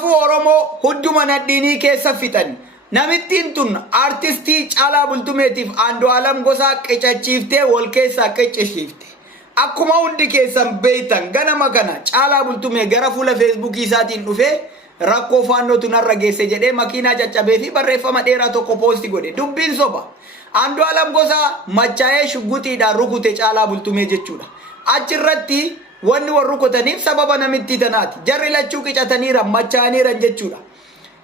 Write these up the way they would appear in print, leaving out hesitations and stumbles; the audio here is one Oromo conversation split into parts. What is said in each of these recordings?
Kanaafuu Oromoo hudduma nadhiinii keessa fixan. Namittiin tun artistii Caalaa Bultumeetiif Andu'aalam Gosaa qicachiiftee wal keessaa qiccisiifte. Akkuma hundi keessan beeytan ganama kana Caalaa Bultumee gara fuula Feesbuukii isaatiin dhufee rakkoo faannootu narra geesse jedhee makiinaa caccabee fi barreeffama dheeraa tokko poosti godhe. Dubbiin soba. Andu'aalam Gosaa machaa'ee shugguxiidhaan rukute Caalaa Bultumee jechuudha. Achirratti wanni warra rukutaniif sababa namittii tanaati. Jarri lachuu qicataniiran machaa'aniiran jechuudha.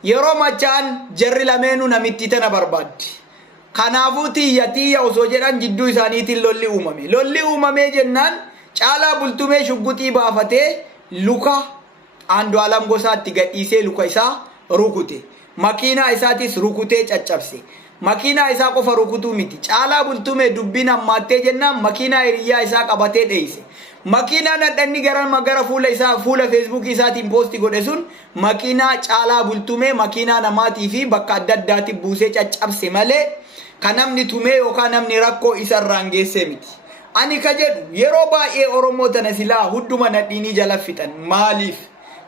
Yeroo machaan jarri lameenuu namittii tana barbaaddi. Kanaafuu xiyya osoo jedhan jidduu isaaniitiin lolli uumame. Lolli uumamee jennaan Caalaa Bultumee shugguxii baafatee luka Andu'aalam Gosaatti gadhiisee luka isaa rukute. Makiinaa isaatis rukutee caccabse. Makiinaa isaa qofa rukutuu miti. Caalaa Bultumee dubbiin hammaattee jennaan makiinaa hiriyyaa isaa qabatee dheeyse. Makiinaa nadhanni gara fuula Feesbuukii isaatiin poosti godhe sun makiinaa Caalaa Bultumee makiinaa namaatii fi bakka adda addaatti buusee caccabse malee kan namni tumee yookaan namni rakkoo isarraan geesse miti. Ani ka jedhu yeroo baay'ee Oromoo tana silaa hudduma nadhiinii jala fixan maaliif?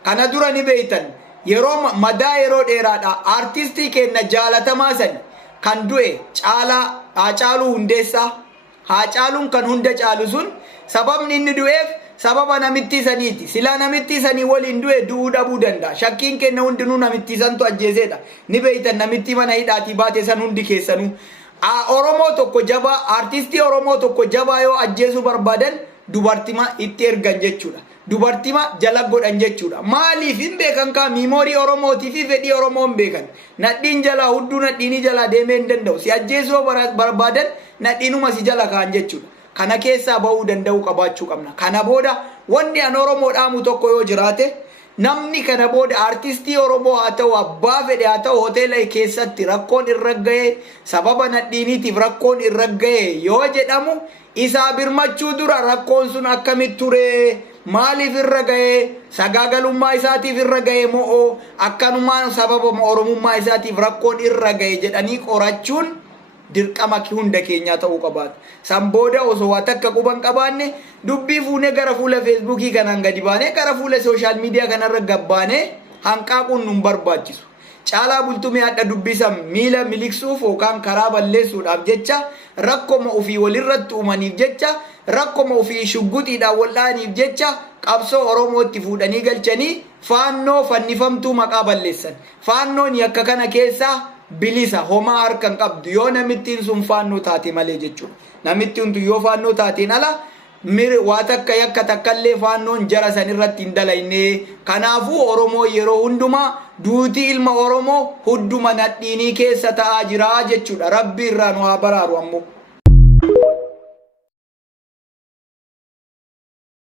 Kana dura ni beeytan yeroo madaa yeroo dheeraadha artistii keenya jaalatamaa sani kan du'e Haacaaluu Hundeessaa. Haacaaluun kan hunda caalu sun sababni inni du'eef sababa namittii saniiti. Silaa namittii sanii waliin du'e du'uu dhabuu danda'a. Shakkiin keenya hundinuu namittii santu ajjeeseedha. Ni beeytan namittii mana hidhaatii baate san hundi keessanuu. Oromoo tokko jabaa artistii Oromoo tokko jabaa yoo ajjeesuu barbaadan dubartima itti ergan jechuudha. Dubartima jala godhan jechuudha. Maaliif hin beekan kaa miimoorii Oromootii fi fedhii Oromoo hin beekan. Nadhiin jalaa hudduu nadhiinii jalaa deemee hin danda'u. Si ajjeesuu barbaadan nadhiinuma si jala kaan jechuudha. Kana keessaa ba'uu danda'uu qabaachuu qabna. Kana booda wanni an Oromoo dhaamu tokko yoo jiraate namni kana booda artistii Oromoo haa ta'u abbaa fedhe haa ta'u hoteela keessatti rakkoon irra ga'e sababa nadhiiniitiif rakkoon irra ga'e yoo jedhamu isaa birmachuu dura rakkoon sun akkamitti ture maaliif irra ga'e sagaagalummaa isaatiif irra ga'e moo akkanumaan sababa Oromummaa isaatiif rakkoon irra ga'e jedhanii qorachuun dirqama hunda keenyaa ta'uu qabaata. San booda osoo waa takka quban qabaanne dubbii fuunee gara fuula Feesbuukii kanaan gadi baanee gara fuula sooshaal miidiyaa kanarra gabbaanee hanqaaquun nun barbaachisu. Caalaa Bultumee hadha dubbisan miila miliqsuuf yookaan karaa balleessuudhaaf jecha rakkoma ofii walirratti uumaniif jecha rakkoma ofii shugguxiidhaan wal'aaniif jecha qabsoo Oromootti fuudhanii galchanii faannoo fannifamtuu maqaa balleessan. Faannoon akka kana keessaa bilisa homaa harkan qabdu yoo namittiin sun faannoo taate malee jechuudha. Namittiin tun yoo faannoo taateen ala waa takka yakka takkallee faannoon jara san irratti hin dalayne. Kanaafuu Oromoo yeroo hundumaa duutii ilma Oromoo hudduma nadhiinii keessa ta'aa jira jechuudha. Rabbi irraa nu haa baraaru ammoo.